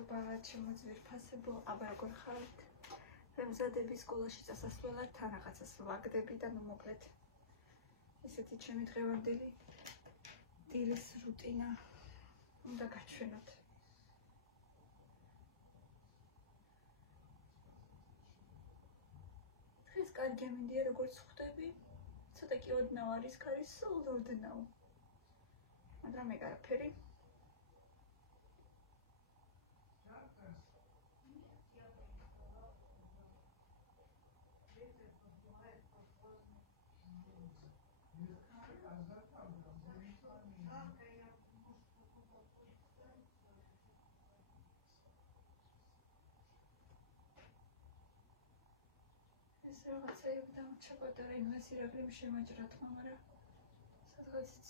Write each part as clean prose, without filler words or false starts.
მადლობა შემოძვირფასებო, აბა როგორ ხართ? მზადები სკოლაში წასასვლელად თან რაღაცას ვაგდები და ნუ მოკლედ ესეთი ჩემი დღევანდელი დილის რუტინა უნდა გაჩვენოთ. დღეს კარგი ამინდია როგორც ხვდები, ცოტა კი ოდნავ არის ქარი, სულ ოდნავ. მაგრამ ეგ არაფერი. რაღაცა დამრჩა პატარა ინვესტირებლი შემაჭრა თმა, მაგრამ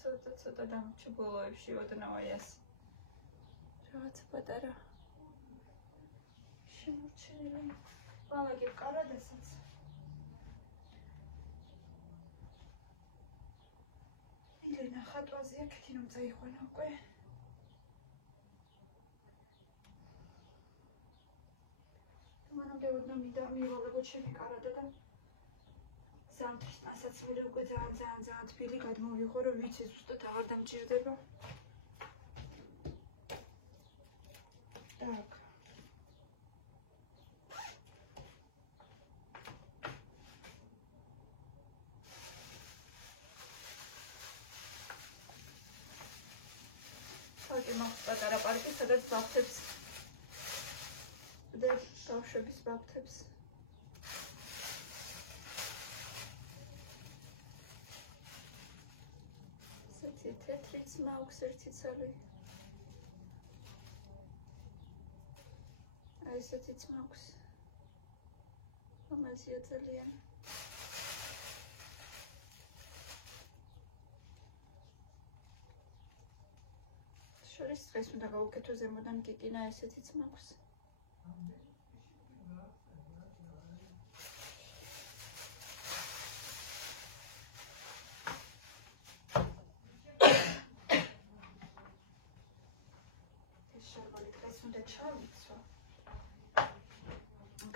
სადღაც ცოტა დამრჩა ბოლოებში ოდნავ აი ეს რაღაცა პატარა შემორჩენილი. ვალაგებ კარადასაც. მილენა ხატვაზე აქეთი რომ წაიყვანა უკვე. მანამდე ოდნავ მივალებოდ ჩემი კარადა და ზამთრის ტანსაცმელი უკვე ძალიან თბილი გადმოვიღო, რომ ვიცი ზუსტად აღარ დამჭირდება. Так. ხალხი მაქვს პატარა პარკი, სადაც ბავშვებს და ბავშვების ბავშვებს ესეთი თეთრიც მაქვს ერთი ცალი. აი ესეთიც მაქვს, რომელზეა ძალიან შორის დღეს უნდა გავუკეთო ზემოდან კიკინა, ესეთიც მაქვს. უნდა ჩავიცვა.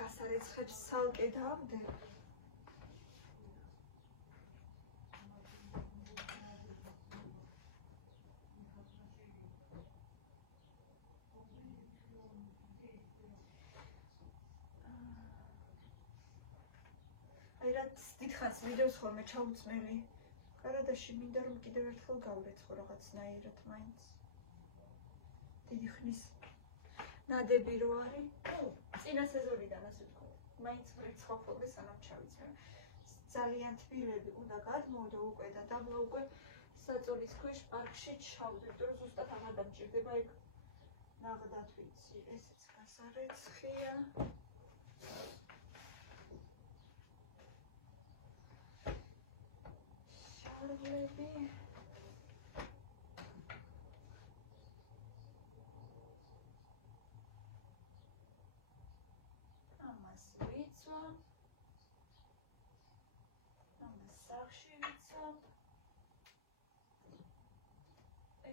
გასარეცხებს სალკე დავდე. აი რაც დიდხანს ვიდეოს ხოლმე ჩაუწმელი. კარადაში მინდა რომ კიდევ ერთხელ გავრეცხო რაღაცნაირად მაინც. დიდი ხნის ნადები რო არის, წინა სეზონიდან ასე ვთქვა. მაინც ვრიცხავ ხოლმე სანამ ჩავიცე. ძალიან თბილები უნდა გადმოვიდო უკვე და დაბლა უკვე საწოლის ქვეშ პარკში ჩავდე, იმიტომ რომ ზუსტად აღარ დამჭირდება ეგ ნაღდად ვიცი. ესეც გასარეცხია. შარლები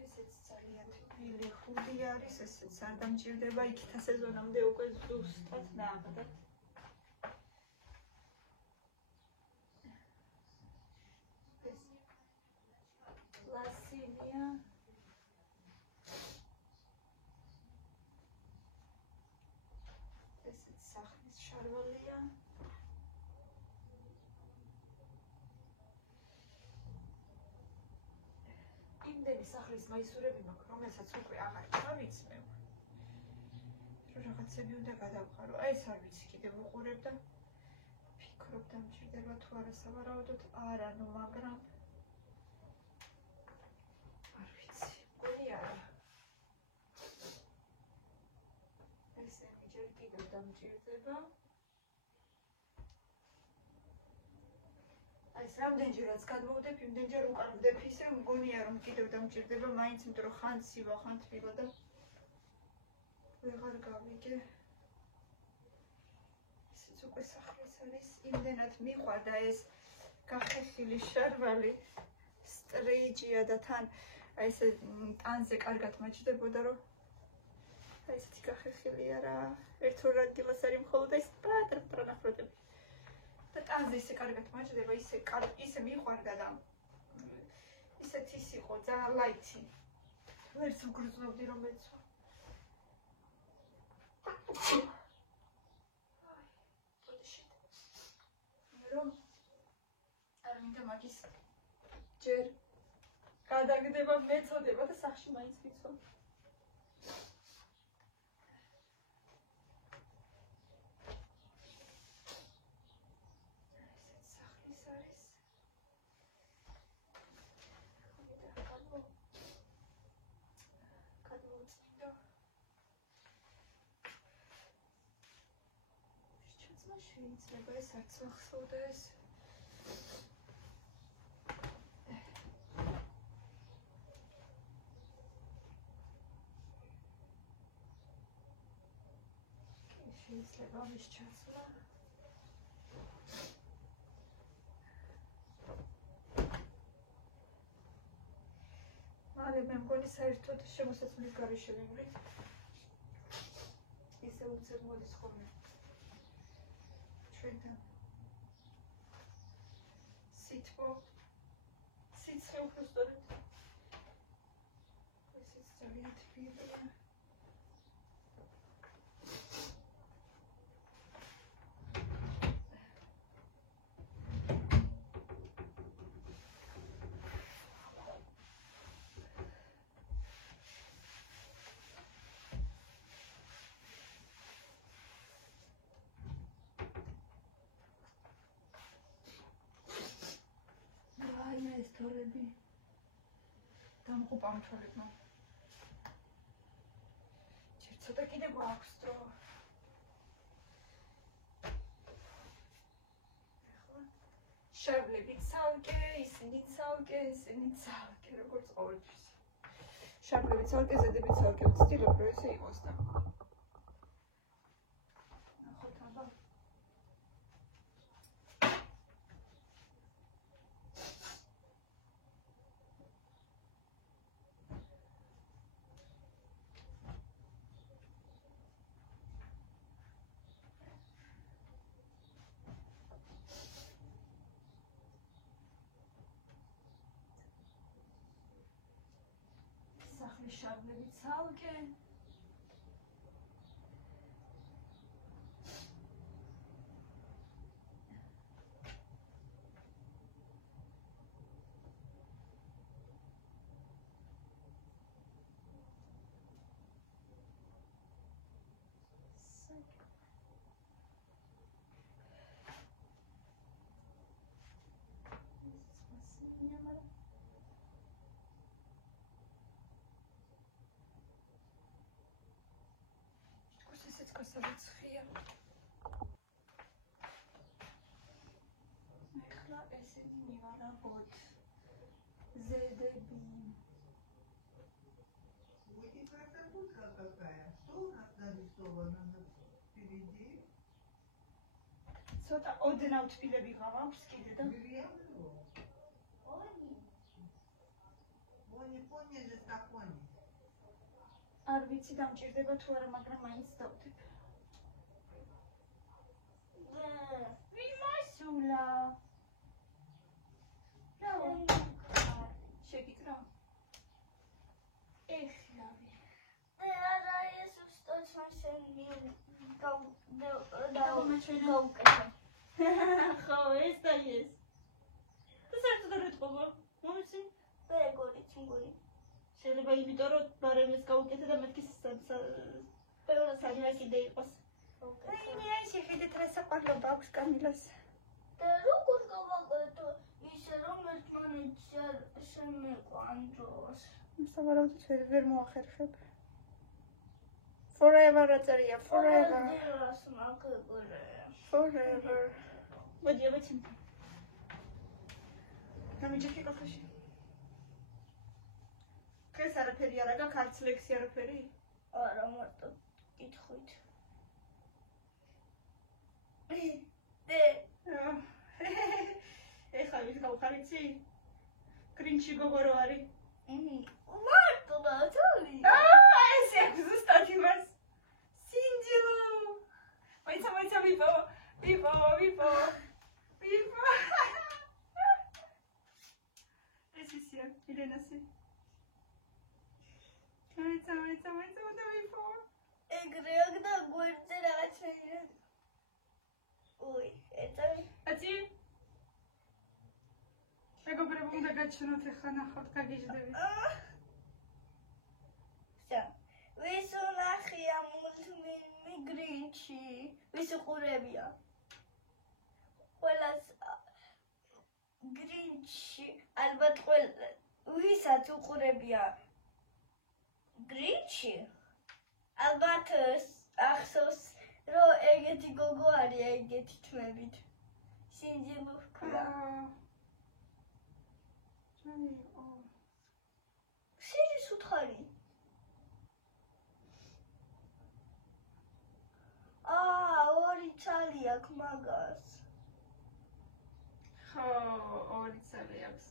ესეც ძალიან თბილი ხუდი არის, ესეც არ დამჭირდება იქით სეზონამდე უკვე ზუსტად ნაღდად. ეს ლასინია. ესეც სახლის შარვალია. იმდენი სახლის მაისურები მაქვს, რომელსაც უკვე აღარ ჩავიცმევ. რომ რაღაცები უნდა გადავყარო. აი ეს არ ვიცი, კიდევ ვუყურებ და ფიქრობ დამჭირდება თუ არა სავარაუდოდ. არა, ნუ მაგრამ არ ვიცი. მგონი არა. ესე ჯერ კიდევ დამჭირდება. ეს რამდენჯერაც გადმოვდებ, იმდენჯერ უკარვდებ ისე, მგონია რომ კიდევ დამჭირდება, მაინც იმიტომ რომ ხან ცივა, ხან თბილა და ვეღარ გავიგე. ესეც უკვე სახლის არის, იმდენად მიყვარდა ეს გახეხილი შარვალი, სტრეიჯია და თან აი ესე ტანზე კარგად მაჩდებოდა, რომ აი ესეთი ჩახერხილი არა. ერთ-ორ ადგილას არის მხოლოდ ეს პატარა ნახროტები. და ტანზე ისე კარგად მაჭდება, ისე მიყვარდა და ისეთ ის იყო ძალიან ლაითი. ვერც უგრძნობდი რომ ეცვა. რომ არ მინდა მაგის ჯერ გადაგდება მეწოდება და სახში მაინც ვიცვა. შეიძლება ეს არც ახსოვდეს. შეიძლება მის ჩაცვა. მალე მე მგონი საერთოდ შემოსაცმლის გარეშე ვიმრით. ისე უცებ მოდის ხოლმე. სიტყვა სიცხე უფრო სწორედ ესეც ძალიან თბილია. თორები დამღუპამ თორებმა ჯერ ცოტა კიდე გვაქვს დრო ახლა შარლები ცალკე ისინი ცალკე როგორც ყოველთვის შარლები ცალკე ზედები ცალკე ვცდილობ რომ ესე იყოს და ნახოთ აბა შარლები ცალკე გასაცხია. ახლა ესენი მივარაღოთ. ზედები. Вы красотка какая. Что у нас нарисовано впереди? ცოტა ოდნავ თბილები გავაქვს კიდე და Они поняли законы. არ ვიცი დამჭირდება თუ არა, მაგრამ მაინც დავდებ. ვიმასულა. შეგიძლია? ეხლავი. არა ეს უბრალოდ მასენი გაუკეთე. ხო, ეს და ეს. და საერთოდ არ ეთყობა. მომიცი? ბეგორი ჩინგური. შეიძლება იმიტომ რომ ბარემეს გაუკეთე და მეთქი ბევრად საქმე კიდე იყოს. მე შეხედეთ რა საყვარლობა აქვს კამილას. და როგორ გავაკეთო ისე რომ ერთმანეთს არ შემეყვანჯოს. სავარაუდოდ ვერ მოახერხებ. Forever აწერია, forever. Forever. მოდი აბეცი. გამიჯექი კაფეში. ეს არაფერი არა გაქვს, არც ლექსი არაფერი? არა, მარტო კითხვით. ეხლა ვის გავხარიცი? კრინჩი გოგო რო არის? მარტო და თოли. ესე ზუსტად იმას. ვიპო. ეს ისია, ირენასი. მოიცა და ვიპო. ეგრე აქ და გვერდზე რაღაცა. ой, это აცი? მეგობრებო, უნდა გაჩვენოთ ახლა ნახავთ, გაგიჟდებით. Всё. ვის უნახია მულტფილმი გრინჩი? ვის უყურებია? ყველას გრინჩი, ალბათ ყველა ვისაც უყურებია გრინჩი? ალბათ ახსოვს რომ ეგეთი გოგო არის ეგეთი თმებით. სინჯილო ჰქონდა. სირის უთხარი. ორი ცალი აქვს მაგას. ხო, ორი ცალი აქვს.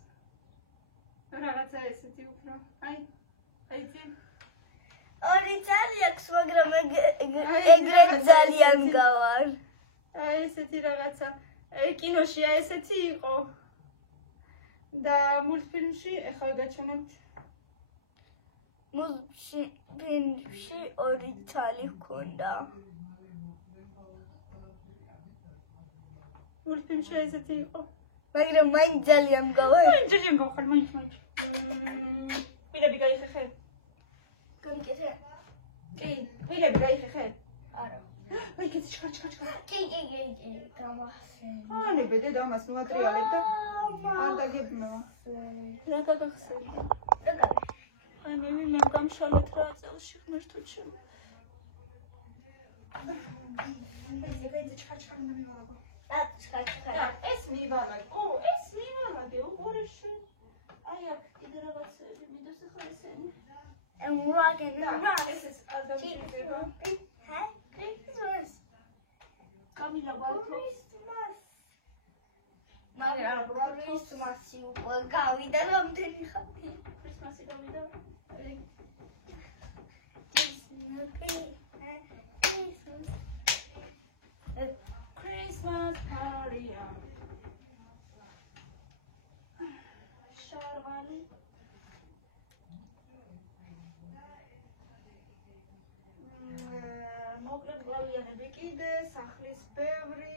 რაღაცა ესეთი უფრო. აი ძი. ორი ცალი აქვს, მაგრამ ეგრე ძალიან გავარ. აი ესეთი რაღაცა. კინოში ესეთი იყო. და მულტფილმში ახლა გაჩვენებთ. მულტფილმში ორი ცალი ჰქონდა. მულტფილმში ესეთი იყო. მაგრამ მაინც ძალიან გავარ. ძალიან გავხარ, მაინც. პირები გაიხეხე. გამიკეთე. კი, პირები გაიხეხე. არა. აი კეთე ჩქარ. კი, გამახსენ. ანე ბედე დამას ნუ ატრიალებ და არ დაგებნო. რა გაგახსენე? აი მე გამშალეთ რა წელში ღმერთო ჩემო. ეს ჩქარ მომივალო. ეს მივალაგე. ეს მივალაგე, უყურეში. აი აქ კიდე რაღაცები მინდოს ახლა ესენი. ეს ადამიანი. ჰა? კრისმას. კამილა ბალკონის. მაგრამ კრისმასი უკვე გავიდა რამდენი ხანი? კრისმასი გავიდა. Christmas party. Sharmali. მოკლედ გლავიანები კიდე, სახლის ბევრი.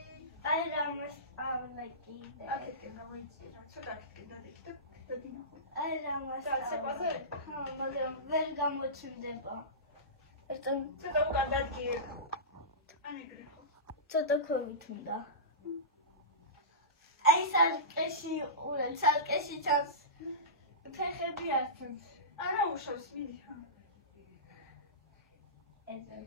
აი რამას ავლა კიდე. აქეთკენ გამოიწირა. ცოტა აქეთკენ დადიქდა. დადინახო. აი რამას. დაცებაზე? ხო, მაგრამ ვერ გამოჩნდება. ერთად ცოტა უკან დადგიე. ანეგრე ხო. ცოტა ქვევით უნდა. აი სარკეში უყურეთ, სარკეში ჩანს ფეხები არჩენს. არა უშავს მიდი. ესე.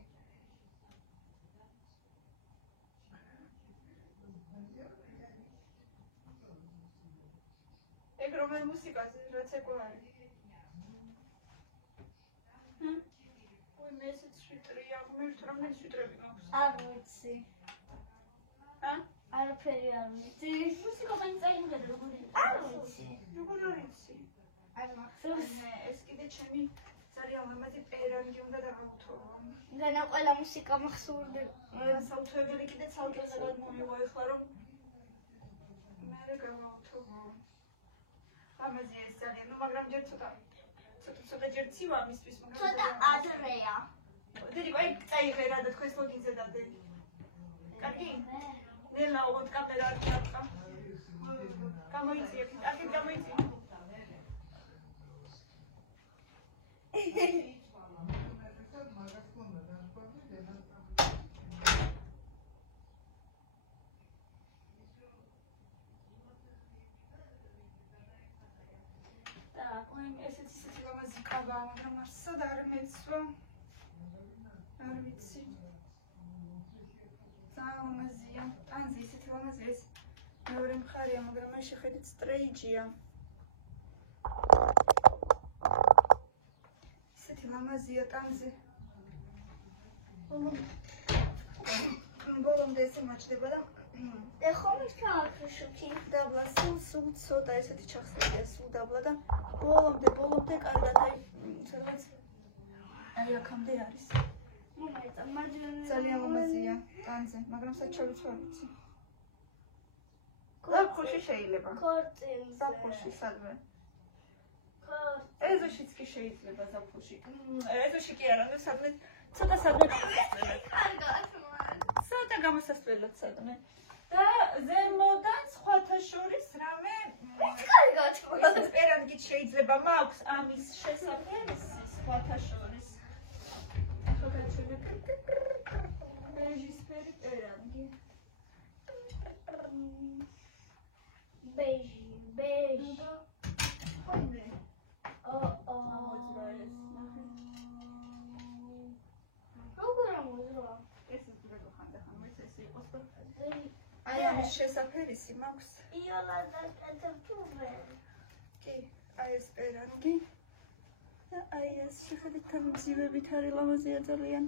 ეგ რომელ მუსიკაზე რაც ეკო არის? ой, მე ესეც შვიტრია, ღმერთო, რამდენი შვიტრები მაქვს? არ ვიცი. ჰა? არაფერი არ ვიცი. მუსიკა მაინც წაიმღერე როგორი? არ ვიცი. როგორ არ ვიცი? არ მახსოვს. ეს კიდე ჩემი ძალიან ლამაზი პერანგი უნდა დავავთო. განა ყველა მუსიკა მახსოვდება. საუთებელი კიდე ცალკე წელად მომივა ეხლა რომ მე გავავთო. ლამაზია ეს ძალიან, ну მაგრამ ჯერ ცოტა ჯერ ცივა მისთვის, მაგრამ ცოტა ადრეა. დიდი აი წაიღერა და თქვენს ლოგინზე დადე. კარგი? ნელა ოღონდ კამერა არ დაკა. გამოიწია, აქეთ გამოიწია. ესეც ისეთი ლამაზი კაბაა, მაგრამ არსად არ მეცვა. არ ვიცი. ძალიან ლამაზია. ტანზე ისეთი ლამაზია ეს მეორე მხარია, მაგრამ მე შეხედით სტრეიჯია. ისეთი ლამაზია ტანზე. ბოლომდე ესე მაჩდება და ხომ ის ქაახშუქი. დაბლა სულ ცოტა ესეთი ჩახსნილია სულ დაბლა და ბოლომდე კარგად აი სადღაც აი აქამდე არის. მომეწა მარჯვენა. ძალიან ლამაზია განზე, მაგრამ საჩალოც არ ვიცი. ზაფხულში შეიძლება. ქორწილზე. ზაფხულში სადმე. ეზოშიც კი შეიძლება ზაფხულში. ეზოში კი არა, ნუ სადმე ცოტა სადმე გამოსასწრებლად. ცოტა გამოსასწრებლად სადმე. და ზემოდან სხვათა შორის რამე პერანგით შეიძლება მაქვს ამის შესაძლებელი სხვათა შორის. ახლა გაჩვენებ ბეჟისფერი პერანგი. ბეჟი. ხონდე. როგორ ამოძრა? ეს ზოგადად ხანდახან მეც ეს იყოს და აი ამის შესაფერისი მაქვს. იოლა და კეთებთუბე. კი, აი ეს პერანგი. და აი ეს შეხედეთ ამ მძივებით არის ლამაზია ძალიან.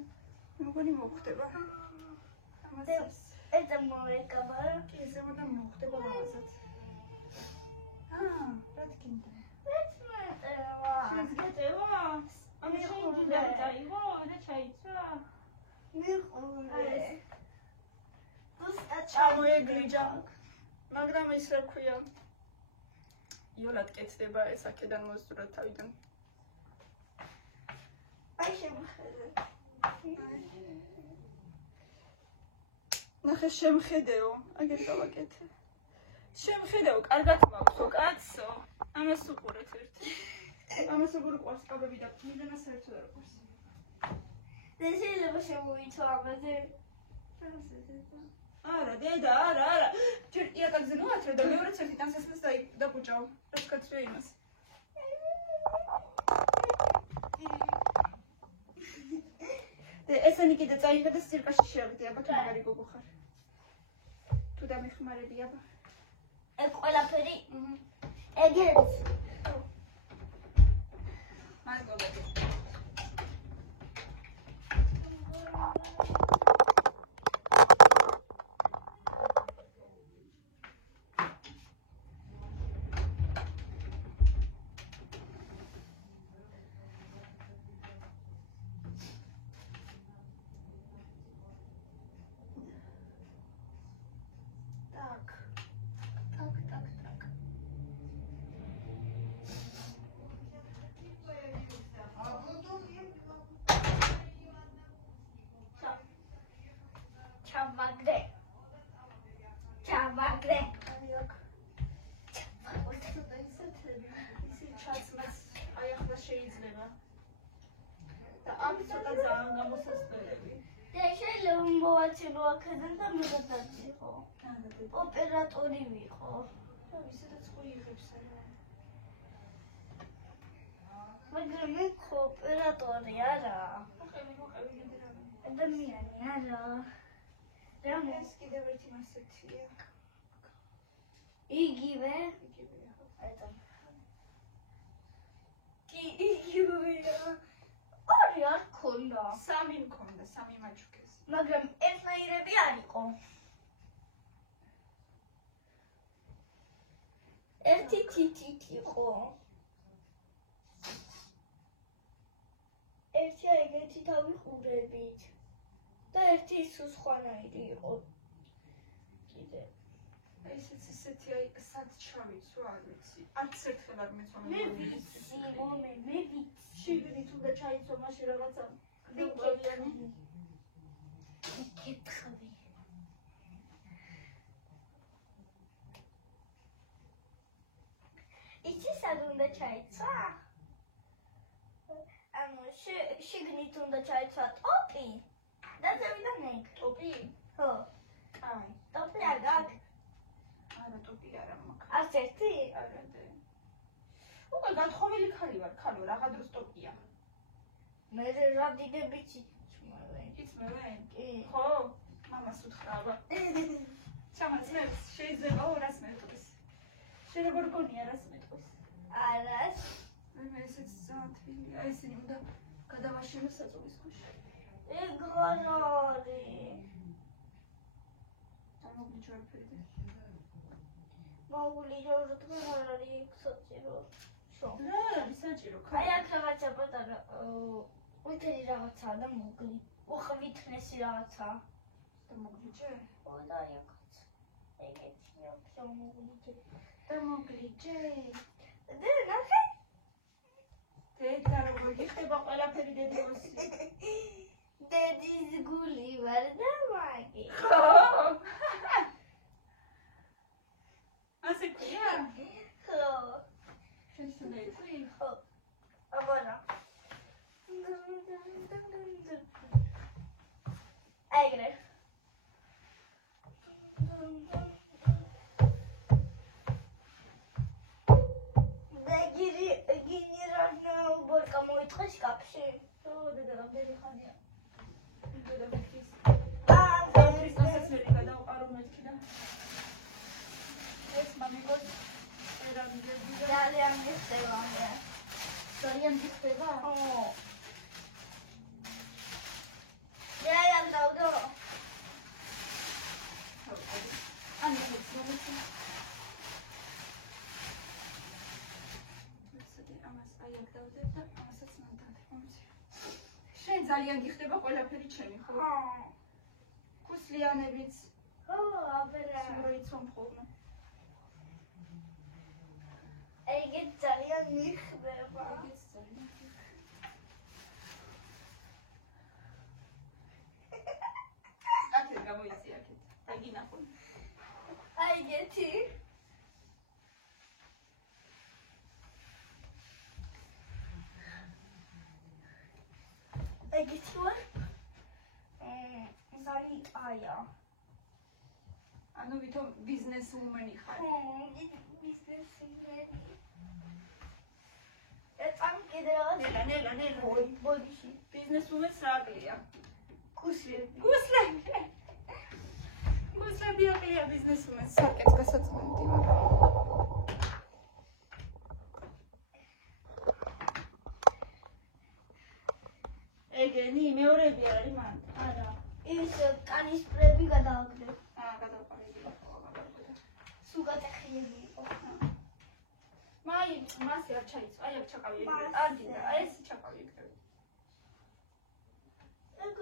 მოგონი მოხდება. ამას ეს მომეკაბა. კი, ზემოდან მოხდება ლამაზად. რა თქინდა? ეს მეტევა. შეგეტევა? ამის შეინჯდა დაიღო და ჩაიცვა. მიყურე. ჩამოეგრიჯა. მაგრამ ის რა ქვია? იოლად კეთდება ეს აქედან მოსწურა თავიდან. აი შემხედე. ნახე შემხედეო, აგერ გავაკეთე. შემხედეო, კარგად მაქვს, კაცო. ამას უყურეთ ერთი. ამას უყურყვარს ყაბები და მიდანა საერთოდ არ უყურს. δεν შეიძლება შემოიცვა ამაზე. არა, დედა, არა. ჯერ იატაკზე ნუ ათრე და მეორე წელი ტანსასმას დაგუჭავ. რაც გაწვია იმას. ესენი კიდე წაიღე და სირკაში შეაგდე, აბა თუ მაგარი გოგო ხარ. თუ დამეხმარები, აბა. ეგ ყველაფერი ეგეც. მადლობა. ჩამაგრე. აი ახლა შეიძლება. და ამ ცოტა ძალიან გამოსასწრებელი. და შეიძლება მოვაჩინო აქედან და მივადაციხო. ოპერატორი ვიყო. და ვისაც ხო იღებს არა. მაგრამ მე ოპერატორი არა. მოყევი კიდე რამე. ადამიანი არა. რამე ეს კიდევ ერთი მასეთია. იგივე. კი იგივეა. ორი არ ქონდა. სამი მქონდა, სამი მაჩუქეს. მაგრამ ერთნაირები არ იყო. ერთი თითით იყო. ერთი ეგეთი თავი და ერთი სხვანაირი იყო. კიდე. ესეც ისეთი აი სად ჩავიცვა, არ ვიცი. არც ერთხელ არ მეცვა. მე ვიცი, მე ვიცი. შიგნით უნდა ჩაიცვა მაშინ რაღაცა. ვიკითხები. იცი სად უნდა ჩაიცვა? ანუ შიგნით უნდა ჩაიცვა ტოპი. და ზევიდან ეგ. ტოპი? ხო. აი, ტოპი არ გაქვს. არა, ტოპი არა მაქვს. არც ერთი? არა და. უკვე გათხოვილი ხალი ვარ, ხალო, რაღა დროს ტოპია. მე რა დიდებიცი ჩმოვე. იცმევე? კი. ხო? მამას უთხრავა. ჩამაცნებს, შეიძლება 200 მეტრის. შენ როგორ გონია 100 მეტრის? არას. მე ესეც ძალიან თბილია, ესენი უნდა გადავაშენო საწოლის ქვეშ. ეგ არ არის. დამოგვიჯო არაფერი. მოულიჯო რომ არ არის საჭირო. რა არის საჭირო? აი აქ რაღაცა პატარა უთერი რაღაცაა და მოგლი. უხვითნესი რაღაცა. დამოგლიჯე? ო და იქაც. ეგეთია მომგლიჯე. დამოგლიჯე? და ნახე. დედა როგორ გიხდება ყველაფერი დედოსი? დედის გული ვარ და მაგი. ასე ქვია? ხო. შესაძლებელი? ხო. აბანა. ეგრე. გინი რა ბორკა მოიწყე შკაფში. ო დედა რამდენი ხანია? დედა მეთის. აა სასაცმელი გადავყარო მეთქი და ეს მამიკოს ერამიდები და ძალიან მიხდება მე. ძალიან გიხდება? ო. ძალიან დავდო. ანუ ეს მომიცი. ამას აი აქ დავდებ და ამასაც მან დავდებ მომიცი. შენ ძალიან გიხდება ყველაფერი ჩემი, ხო? ხო. ქუსლიანებიც ხო, აბერა. სუმროიცომ ხოლმე. ეგეთ ძალიან მიხდება. ეგეც ძალიან აქეთ გამოიცი აქეთ. დაგინახული. ეგეთი. ეგეთი ვარ. ზარი აია. ანუ ვითომ ბიზნესვუმენი ხარ. ბიზნესმენი. ეცამ კიდე რაღაც. ნელა. ბოდიში. ბიზნესვუმენს რა აკლია? კუსლები. გუსლები აკლია ბიზნესვუმენს. საკეთს გასაწმენდი ვარ. ეგენი მეორეები არის მან. არა. ის კანისტრები გადააგდებ. გადავყარები ხოლმე. სულ გატეხილები იყო. მაი მასე არ ჩაიწვა. აი აქ ჩაკავი ეგრე. მასე. არდინდა. ეს ჩაკავი ეგრე. ეგ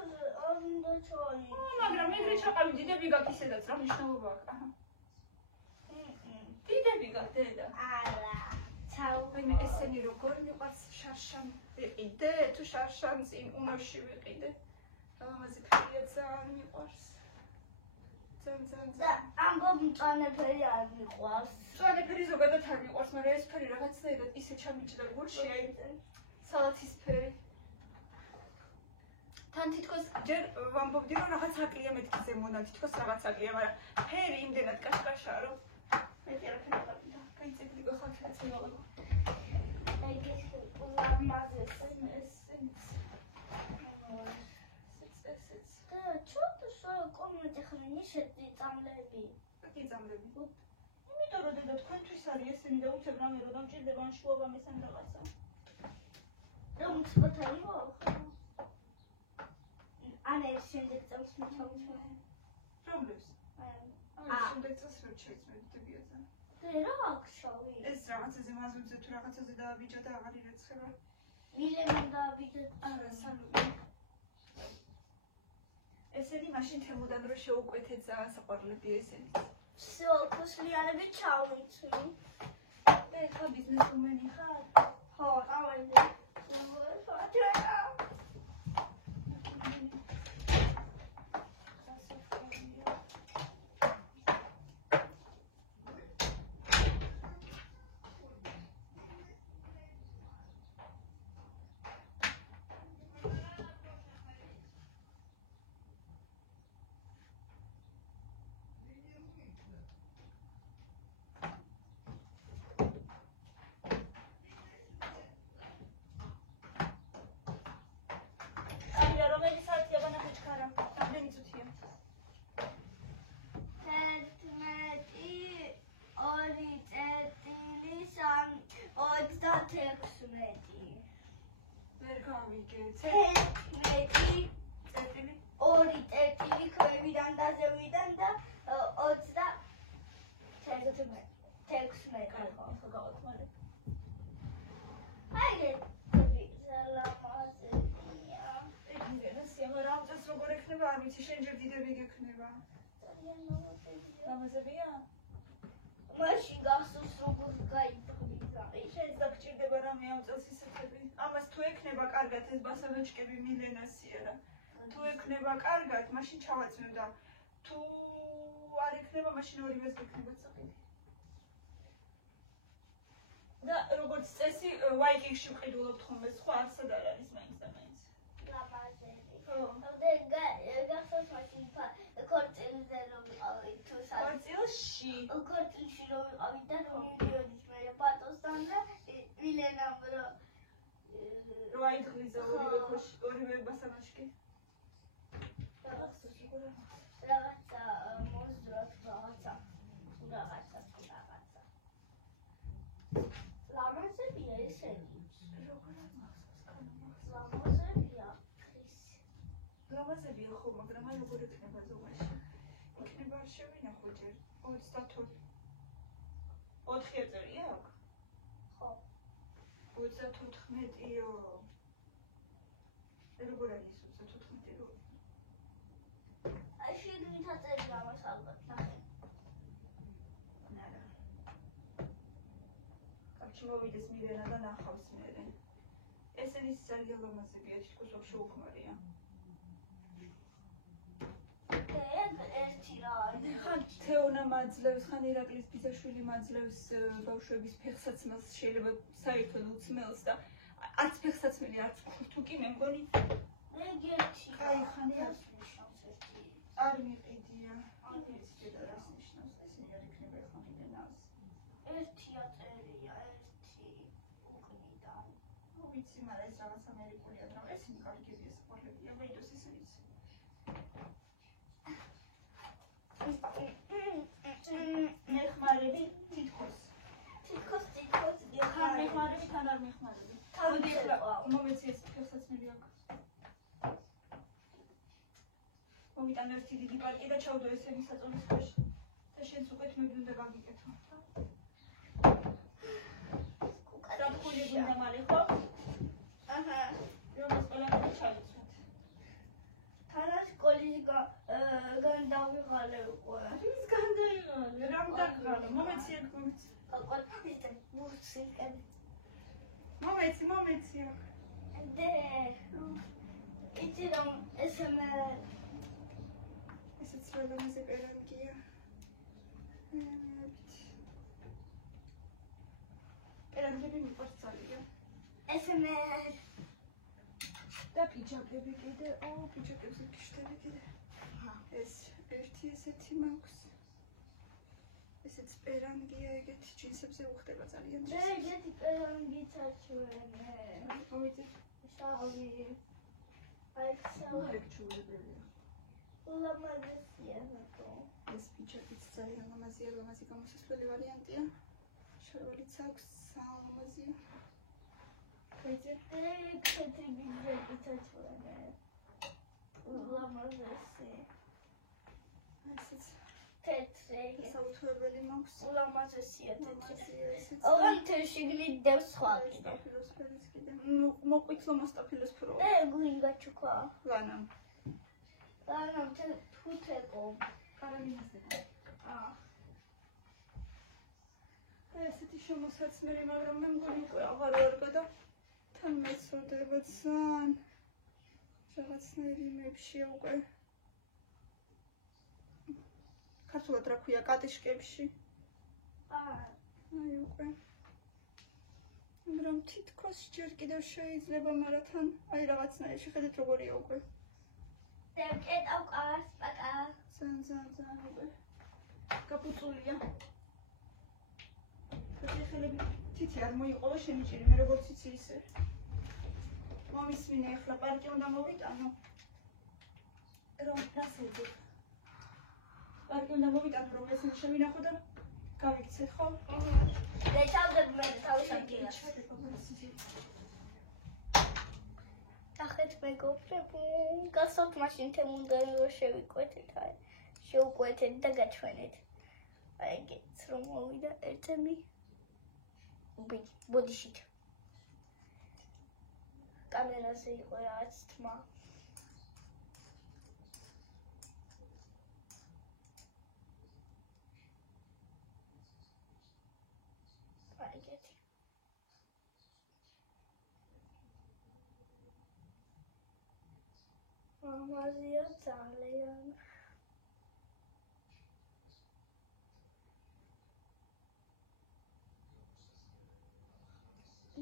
უნდა ჩაი. მაგრამ ეგრე ჩაკავი დიდები გაქვს ისედაც რა მნიშვნელობა აქვს. აჰა. დიდები გაქვს დედა. არა. ჩაუ. ვინმე ესენი როგორ მიყვარს შარშან ვიყიდე თუ შარშან წინ უნოში ვიყიდე. ამაზე ფერია ძალიან მიყვარს. და ამბობ მწვანეფერი არ მიყვარს. მწვანეფერი ზოგადად არ მიყვარს, მაგრამ ეს ფერი რაღაცნაირად ისე ჩამიჭდა გულში, სალათის ფერი. თან თითქოს ჯერ ვამბობდი რომ რაღაც აკლია მეთქი ზემოდან, თითქოს რაღაც აკლია, მაგრამ ფერი იმდენად კაშკაშაა რომ მეტი არაფერი არ და გაიწედი გახალხაც მეულა. ეგეც ლამაზეს ეს. და ჩოტო კომენტი ხმენი შეწამლები. კი წამლები. იმიტომ რომ დედა თქვენთვის არის ესენი და უცებ რამე რომ დამჭირდება ან შუაბა მესან რაღაცა. რომ ცოტანი მოხდა. ანა ეს შემდეგ წელს მიჩავჩა. რომლებს? აი შემდეგ წელს რო შეიცმედდებია ძალიან. და რა აქშავი? ეს რაღაცაზე მაზურზე თუ რაღაცაზე დააბიჯა და აღარ ირეცხება. მილემან დააბიჯა. არა, სალუბი. ესენი მაშინ თემოდან რო შეუკვეთეთ ძალიან საყვარლები ესენი. всё, ქუსლიანები ჩავიცვი. და ეხლა ბიზნესვუმენი ხარ? ხო, ამაზე. ვერ გავიგე. მეტი წერტილი? ორი წერტილი ქვევიდან და ზევიდან და 36 მეტრი ხო გავაკმარე. აი ეს ლამაზია. ეგ მიგენას, მაგრამ ამ წელს არ ვიცი, შენ ჯერ დიდები გექნება. ძალიან ლამაზებია. ლამაზებია? მაშინ გახსოვს როგორ გაიბრუნდა. შენს დაგჭირდება რამე ამ წელს ისეთები. ამას თუ ექნება კარგად ეს ბასანოჩკები მილენასია რა. თუ ექნება კარგად, მაშინ ჩავაწვევ და თუ არ ექნება, მაშინ ორივეს გექნება წაყილი. და როგორც წესი, ვაიკინგში ვყიდულობთ ხოლმე, სხვა არსად არ არის მაინც და მაინც. ლამაზები. ხო. გახსოვს მაშინ ქორწილზე რომ ვიყავი თუ ქორწილში. ქორწილში რომ ვიყავი და რომ მივიდოდი მე პატოსთან და ვილენამ რომ რა ითვლისა ორივე ბასანოჩკი? გახსოვს როგორ რაღაცა მოძრათ რაღაცა. ლამაზებია ესენი. როგორ მახსოვს კანონახს? ლამაზებია. ლამაზებია ხო, მაგრამ აი როგორ იქნება ზოგაში? იქნება არ შევინახო ჯერ 34. 4 წერია აქვს? ხო. 34-იო. როგორ არის 34-იო? აი შეგნით აწერია ამას ალბათ ნახე. არა. კაცი მოვიდეს მილენა და ნახავს მერე. ესენი ძალიან ლამაზებია, თითქოს ვაფშე უკმარია. ერთი რა არის. ხან თეონა მაძლევს, ხან ირაკლის ბიძაშვილი მაძლევს ბავშვების ფეხსაცმელს, შეიძლება საერთოდ უცმელს და არც ფეხსაცმელი, არც ქურთუკი მე მგონი ერთი. კაი ხან არის ნიშნავს ერთი. არ მიყიდია. არ ვიცი და რას ნიშნავს, ესენი არ იქნება ახლა მილენას. ერთი აწერია, ერთი უკნიდან. ვიცი, მაგრამ ეს რაღაც ამერიკულია, მაგრამ ესენი კარგია, საყვარლებია, მეიდოს ესენიც. მეხმარები თითქოს. ხან მეხმარები, თან არ მეხმარები. მოდი ახლა მომეცი ეს ფეხსაცმელი აქვს. მოვიტან ერთი დიდი პარკი და ჩავდო ესენი საწოლის ქვეშ. და შენს უკეთ მე უნდა გაგიკეთო. საფხული გინდა მალე ხო? აჰა. რომას ყველაფერი ჩავიცვათ. თანა სკოლის განდავიღალე უკვე. რის განდაიღალე? რამ დაგღალე? მომეცი აქ მომეცი. აკოტიტე მუსიკა. მომეცი აქ. და იცი რომ ესმე ესეც რაღაცა პერანგია. პერანგები მიყვარს ძალიან. ესმე და პიჯაკები კიდე, პიჯაკებზე გიშთები კიდე. ეს ერთი ესეთი მაქვს. ესეც პერანგია, ეგეთი ჯინსებზე უხდება ძალიან და დღეს. ეგეთი პერანგიც აჩვენე. მოვიდე. შავი. აი შავი. ეგ ჩულებელია. ლამაზია ნატო. ეს პიჯაკიც ძალიან ლამაზია, ლამაზი გამოსასვლელი ვარიანტია. შარვალიც აქვს, ლამაზია. ვიდე. ეგეთი ბიძებით აჩვენე. ლამაზესი. ესეც თეთრი. საუთვებელი მაქვს. ლამაზესია თეთრი. ლამაზია ესეც. ოღონდ შიგნით დევს სხვა კიდე. სტაფილოსფერიც კიდე. მოყვითლო მასტაფილოსფერო. გუინგაჩუკა. ლანამ. ლანამ თუთეკო. კარალინის დედა. ესეთი შემოსაცმელი, მაგრამ მე მგონი უკვე აღარ ვარგა და თან მეცოდება ძალიან. რაღაცნაირი იმებშია უკვე. ქართულად რა ქვია, კატიშკებში. აი უკვე. მაგრამ თითქოს ჯერ კიდევ შეიძლება, მაგრამ თან აი რაღაცნაირი შეხედეთ როგორია უკვე. დევკეტავ კარს პაკა. ძალიან უკვე. კაპუწულია. ხელები თითი არ მოიყოლა შენიჭირი, მე როგორც იცი ისე. მომისმინე ახლა პარკი უნდა მოვიტანო. რომ დასეძო. პარკი უნდა მოვიტანო, რომ ესენი შევინახო და გავიქცეთ ხო? და ჩავდებ მე თავის ადგილას. ახეთ მეგობრებო, გასავთ მაშინ თემუნდა რომ შევიკვეთეთ, აი. შევკვეთეთ და გაჩვენეთ. აი ეგეც რომ მოვიდა ერთემი. ბოდიშით. კამერაზე იყო რაღაც თმა. მამაზია ძალიან.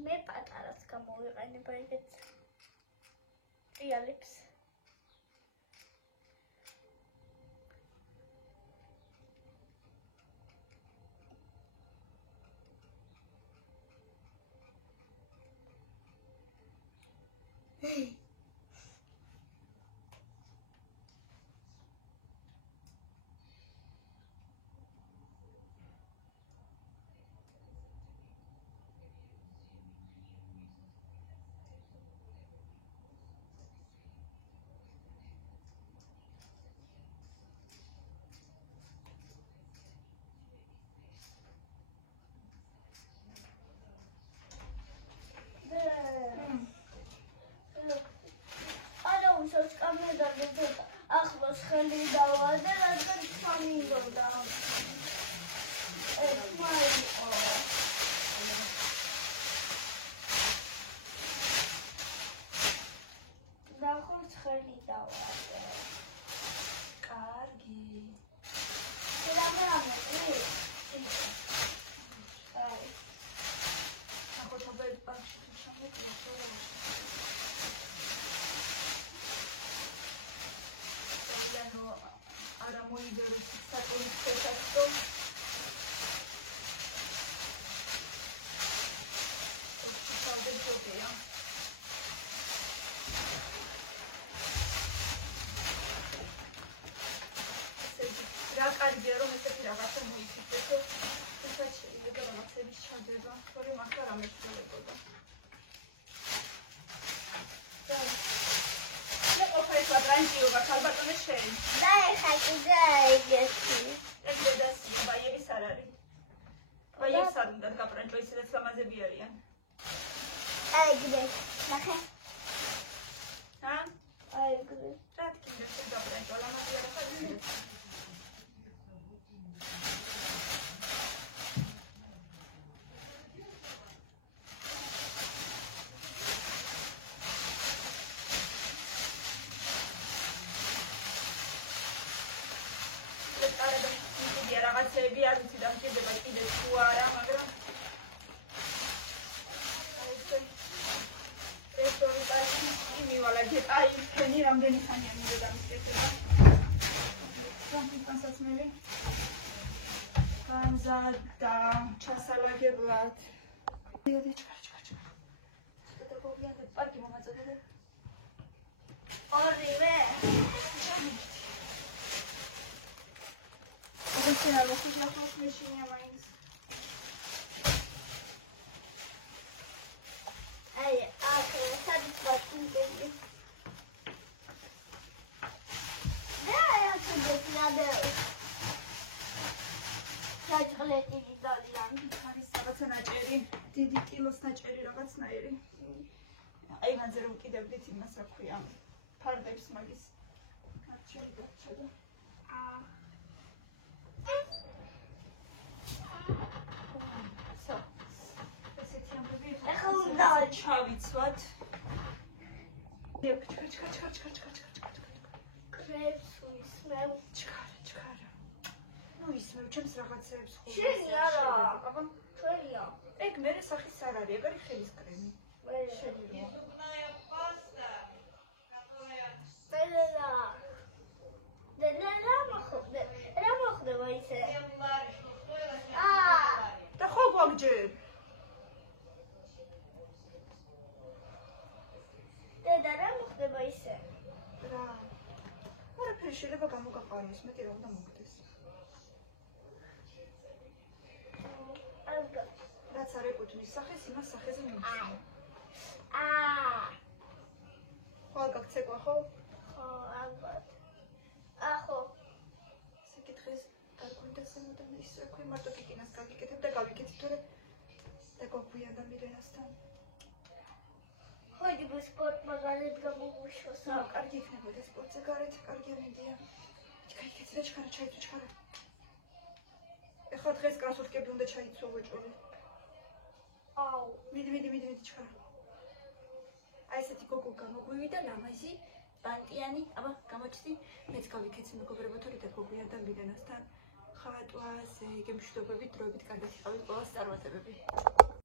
მე პატარას გამოვიყენება ეგეთ ტრიალებს. ახლოს ხელი დავადე, რადგან ჩამინდოდა. მაიყო. ნახოთ ხელი დავადე. კარგი. რამე ნახოთ აბა ბანკში თუ ჩამოყრა. არა მოიგებს საკუთარ ფესტო. რა კარგია რომ ესეთი რაღაცა მოიქცეთო. თუმცა შეიძლება რაღაცების ჩადება, თორემ ახლა რამე შეიძლება. ტრანჯიობა ხალბატონე შენ. და ეხა კიდე ეგეთი. ეგრე და ბაიების არ არის. ბაიებს არ უნდა გაპრანჯო, ისედაც ლამაზები არიან. ეგრე. ნახე. ჰა? ეგრე. რა თქმა უნდა, გაპრანჯო, ლამაზი არ ხარ. რაღაცები არ ვიცი და მჭირდება კიდე თუ არა, მაგრამ ეს ორი პარკი იმივალე, აი თქვენი რამდენი ხანია მინდა დამისკეთება. განსაცმელი. განზადდა ჩასალაგებლად. მიოდი ჩქარ. და გოგიანე პარკი მომაწოდე. ორივე. Obecnie na kosmicznie nie ma nic. Ej, a to jest taki. Ja sobie jadę. Czekoladę mi dodam. Karisavaca naჭერი, დიდი კილოს naჭერი რაღაცნაირი. აი მანზე რომ კიდევდით იმას რა ქვია. ფარდებს მაგის. კარჩელი გაჩერდა. ჩავიცვათ. ჩქარ. კრებს ვისმევ. ჩქარ. ნუ ისმევ ჩემს რაღაცებს ხო. შენი არა. აბა, ჩვენია. ეგ მერე სახის არ არის, ეგ არის ხელის კრემი. შენი რა. რა მოხდება ისე? და ხო გვაგჯერ. დედა რა მოხდება ისე? რა. არაფერი შეიძლება გამოგაყაროს, მეტი რა უნდა მოგდეს. რაც არ ეკუთვნის სახეს, იმას სახეზე მივცემ. ხვალ გაქცეკვა ხო? ხო, ალბათ. ახო. საკითხეს გაგვინდა სამუდამ ის აქვე მარტო კიკინას გაგიკეთებ და გავიკეთებ თორე და გვაგვიან და მილენასთან. ხოდი სპორტმა გარეთ გამოვუშვას. კარგი იქნებოდა სპორტზე გარეთ, კარგი ამინდია. ჩქაიქეცდა ჩქარა. ეხლა დღეს კრასოვკები უნდა ჩაიცო ვეჭური. მიდი ჩქარა. აი ესეთი გოგო გამოგვივიდა ლამაზი, ბანტიანი, აბა გამოჩდი, მეც გავიქეცი მეგობრებო თორით გოგია და მილენასთან ხატვას, იგი მშვიდობებით დროებით კარგად იყავით ყველას წარმატებები.